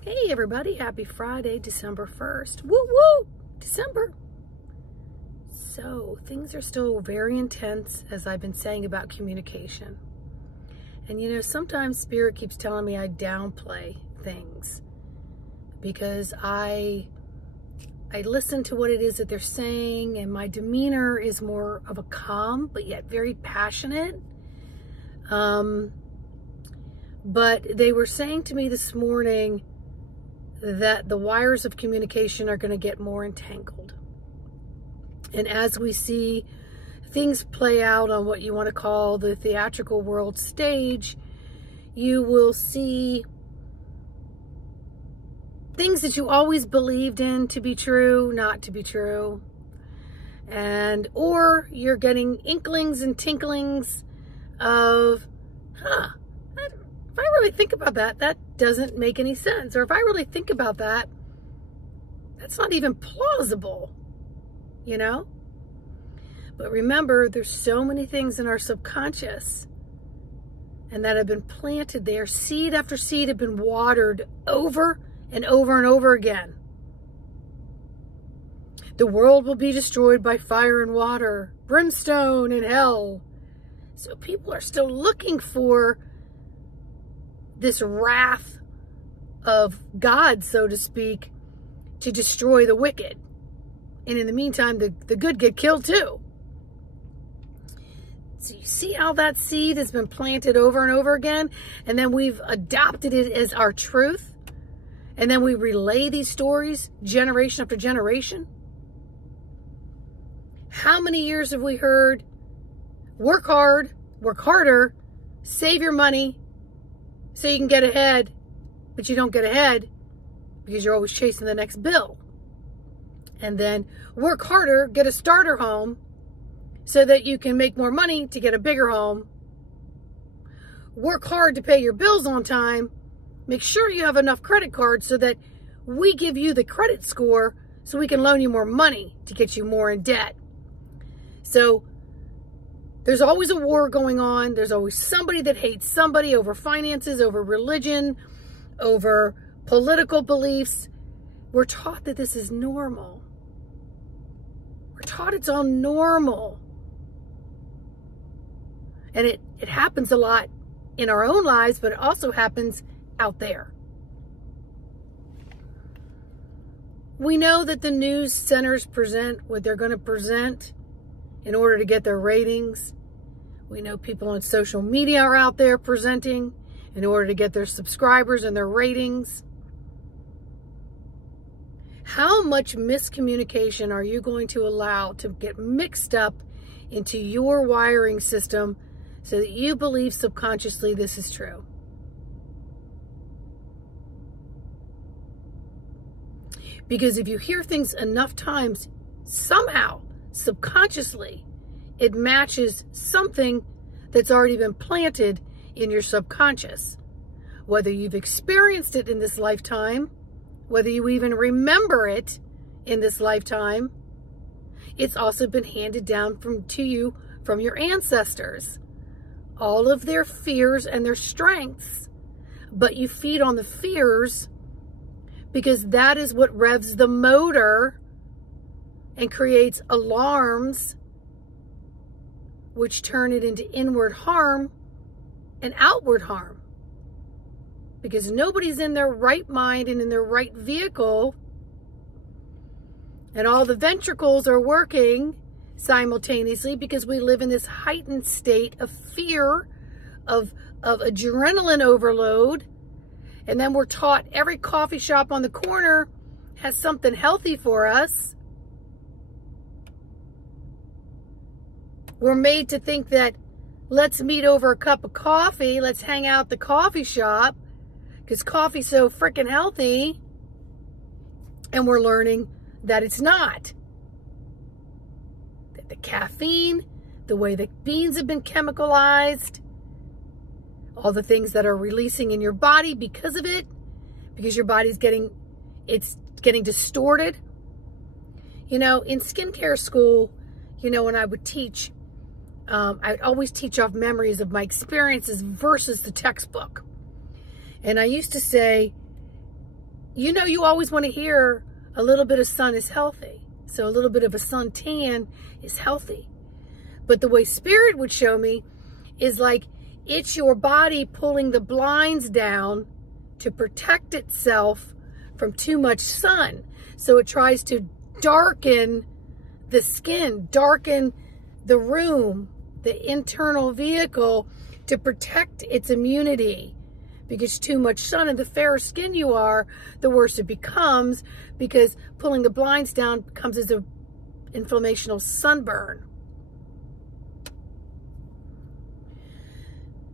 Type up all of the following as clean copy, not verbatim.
Hey everybody, happy Friday, December 1st. Woo woo! December. So, things are still very intense, as I've been saying about communication. And you know, sometimes Spirit keeps telling me I downplay things because I listen to what it is that they're saying, and my demeanor is more of a calm, but yet very passionate. But they were saying to me this morning that the wires of communication are going to get more entangled. And as we see things play out on what you want to call the theatrical world stage, you will see things that you always believed in to be true, not to be true. Or you're getting inklings and tinklings of, if I really think about that, that doesn't make any sense. Or if I really think about that, that's not even plausible, you know? But remember, there's so many things in our subconscious and that have been planted there. Seed after seed have been watered over and over and over again. The world will be destroyed by fire and water, brimstone and hell. So people are still looking for this wrath of God, so to speak, to destroy the wicked. And in the meantime, the good get killed too. So you see how that seed has been planted over and over again, and then we've adopted it as our truth, and then we relay these stories generation after generation. How many years have we heard, work hard, work harder, save your money so you can get ahead, but you don't get ahead because you're always chasing the next bill. And then work harder, get a starter home so that you can make more money to get a bigger home. Work hard to pay your bills on time. Make sure you have enough credit cards so that we give you the credit score so we can loan you more money to get you more in debt. So there's always a war going on. There's always somebody that hates somebody over finances, over religion, over political beliefs. We're taught that this is normal. We're taught it's all normal. And it happens a lot in our own lives, but it also happens out there. We know that the news centers present what they're going to present in order to get their ratings. We know people on social media are out there presenting in order to get their subscribers and their ratings. How much miscommunication are you going to allow to get mixed up into your wiring system so that you believe subconsciously this is true? Because if you hear things enough times, somehow, subconsciously, it matches something that's already been planted in your subconscious. Whether you've experienced it in this lifetime, whether you even remember it in this lifetime, it's also been handed down to you from your ancestors. All of their fears and their strengths, but you feed on the fears because that is what revs the motor and creates alarms, which turn it into inward harm and outward harm. Because nobody's in their right mind and in their right vehicle, and all the ventricles are working simultaneously because we live in this heightened state of fear, of adrenaline overload. And then we're taught every coffee shop on the corner has something healthy for us. We're made to think that let's meet over a cup of coffee. Let's hang out at the coffee shop because coffee's so freaking healthy. And we're learning that it's not. That the caffeine, the way the beans have been chemicalized, all the things that are releasing in your body because of it, because your body's getting distorted. You know, in skincare school, you know, when I would teach, I'd always teach off memories of my experiences versus the textbook. And I used to say, you know, you always want to hear a little bit of sun is healthy. So a little bit of a suntan is healthy. But the way Spirit would show me is like it's your body pulling the blinds down to protect itself from too much sun. So it tries to darken the skin, darken the room, the internal vehicle, to protect its immunity. Because too much sun, and the fairer skin you are, the worse it becomes, because pulling the blinds down comes as an inflammational sunburn.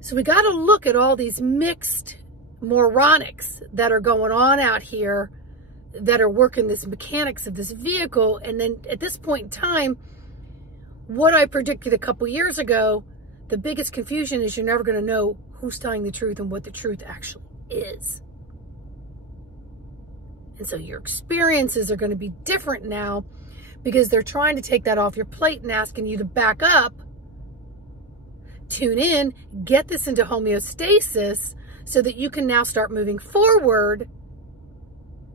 So we got to look at all these mixed moronics that are going on out here that are working this mechanics of this vehicle. And then at this point in time, what I predicted a couple years ago, the biggest confusion is you're never going to know who's telling the truth and what the truth actually is. And so your experiences are going to be different now because they're trying to take that off your plate and asking you to back up, tune in, get this into homeostasis so that you can now start moving forward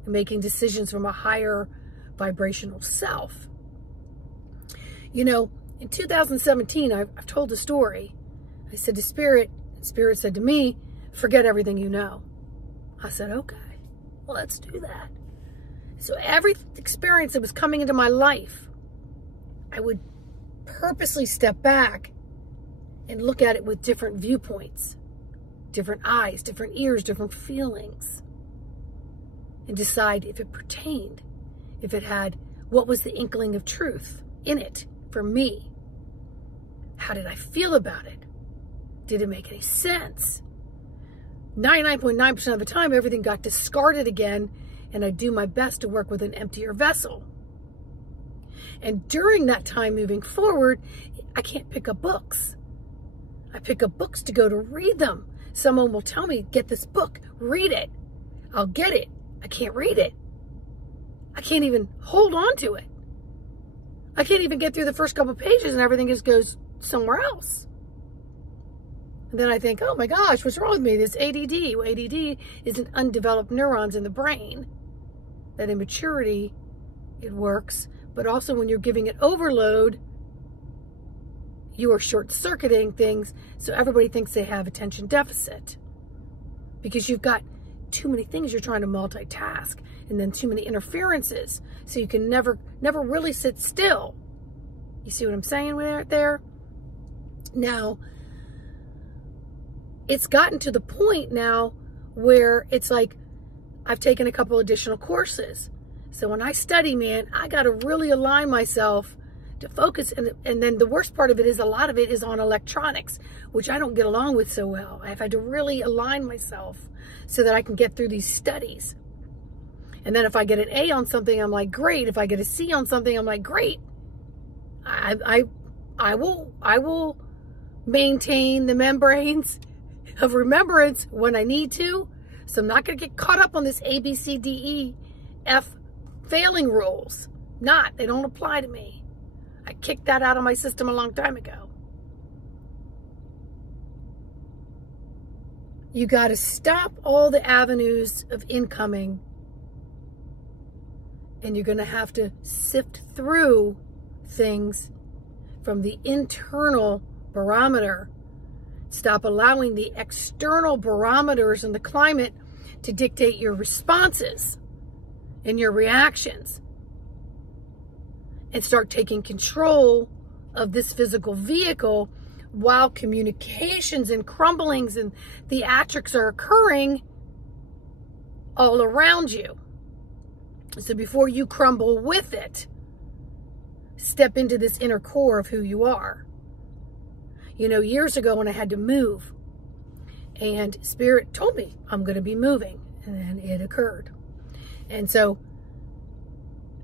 and making decisions from a higher vibrational self. You know, in 2017, I've told a story. I said to Spirit, and Spirit said to me, forget everything you know. I said, okay, well, let's do that. So every experience that was coming into my life, I would purposely step back and look at it with different viewpoints, different eyes, different ears, different feelings, and decide if it pertained, if it had, what was the inkling of truth in it for me? How did I feel about it? Did it make any sense? 99.9% of the time, everything got discarded again, and I do my best to work with an emptier vessel. And during that time moving forward, I can't pick up books. I pick up books to go to read them. Someone will tell me, get this book, read it. I'll get it. I can't read it. I can't even hold on to it. I can't even get through the first couple pages and everything just goes somewhere else. And then I think, oh my gosh, what's wrong with me? This ADD. Well, ADD isn't undeveloped neurons in the brain. That in maturity, it works. But also when you're giving it overload, you are short-circuiting things, so everybody thinks they have attention deficit. Because you've got too many things you're trying to multitask, and then too many interferences, so you can never really sit still. You see what I'm saying there? Now, it's gotten to the point now where it's like, I've taken a couple additional courses. So when I study, man, I got to really align myself to focus. And then the worst part of it is a lot of it is on electronics, which I don't get along with so well. I've had to really align myself so that I can get through these studies. And then if I get an A on something, I'm like, great. If I get a C on something, I'm like, great. I will maintain the membranes of remembrance when I need to. So I'm not going to get caught up on this A, B, C, D, E, F failing rules. They don't apply to me. I kicked that out of my system a long time ago. You got to stop all the avenues of incoming, and you're going to have to sift through things from the internal barometer. Stop allowing the external barometers and the climate to dictate your responses and your reactions. And start taking control of this physical vehicle while communications and crumblings and theatrics are occurring all around you. So before you crumble with it, step into this inner core of who you are. You know, years ago when I had to move, and Spirit told me I'm going to be moving, and then it occurred. And so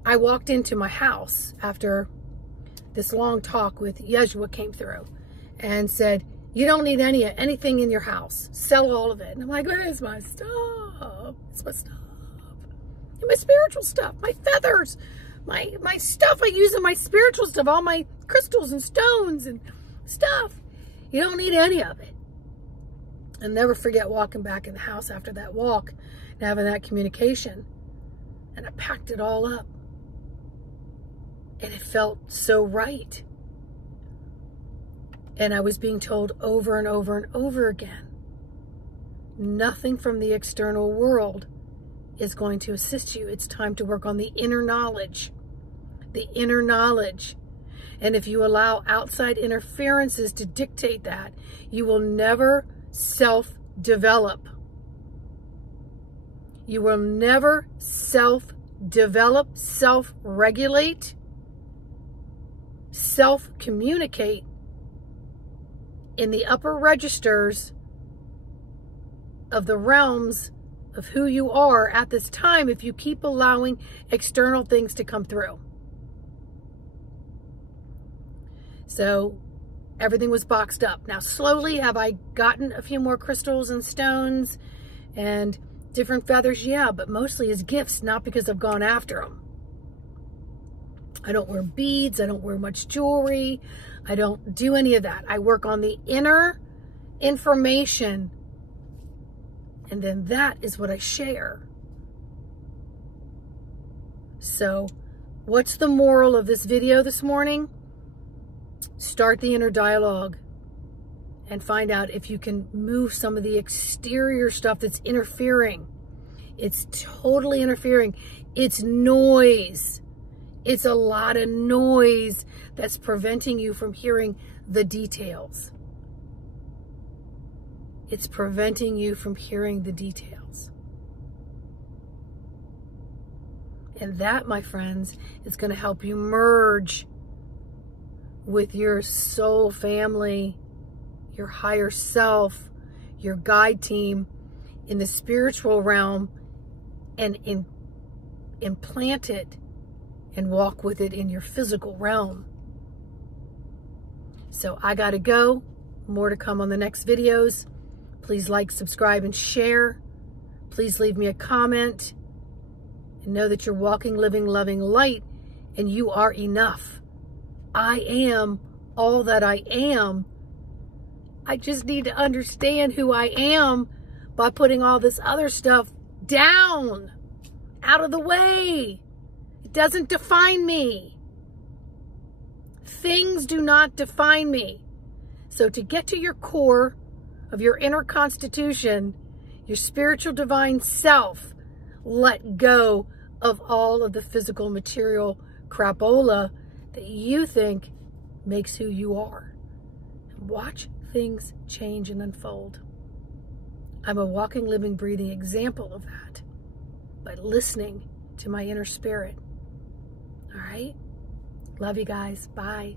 I walked into my house after this long talk with Yeshua came through and said, you don't need anything in your house. Sell all of it. And I'm like, where's my stuff? It's my stuff. And my spiritual stuff, my feathers, my stuff I use in my spiritual stuff, all my crystals and stones and stuff. You don't need any of it. I'll never forget walking back in the house after that walk. having that communication. And I packed it all up. And it felt so right. And I was being told over and over and over again, nothing from the external world is going to assist you. It's time to work on the inner knowledge. The inner knowledge. And if you allow outside interferences to dictate that, you will never self-develop. You will never self-develop, self-regulate, self-communicate in the upper registers of the realms of who you are at this time if you keep allowing external things to come through. So everything was boxed up. Now slowly have I gotten a few more crystals and stones and different feathers? Yeah, but mostly as gifts, not because I've gone after them. I don't wear beads. I don't wear much jewelry. I don't do any of that. I work on the inner information, and then that is what I share. So what's the moral of this video this morning? Start the inner dialogue and find out if you can move some of the exterior stuff that's interfering. It's totally interfering. It's noise. It's a lot of noise that's preventing you from hearing the details. It's preventing you from hearing the details. And that, my friends, is going to help you merge with your soul family, your higher self, your guide team in the spiritual realm, and implant it and walk with it in your physical realm. So I gotta go. More to come on the next videos. Please like, subscribe, and share. Please leave me a comment. And know that you're walking, living, loving light, and you are enough. I am all that I am. I just need to understand who I am by putting all this other stuff down, out of the way. It doesn't define me. Things do not define me. So to get to your core of your inner constitution, your spiritual divine self, let go of all of the physical material crapola that you think makes who you are. And watch things change and unfold. I'm a walking, living, breathing example of that by listening to my inner spirit. All right? Love you guys. Bye.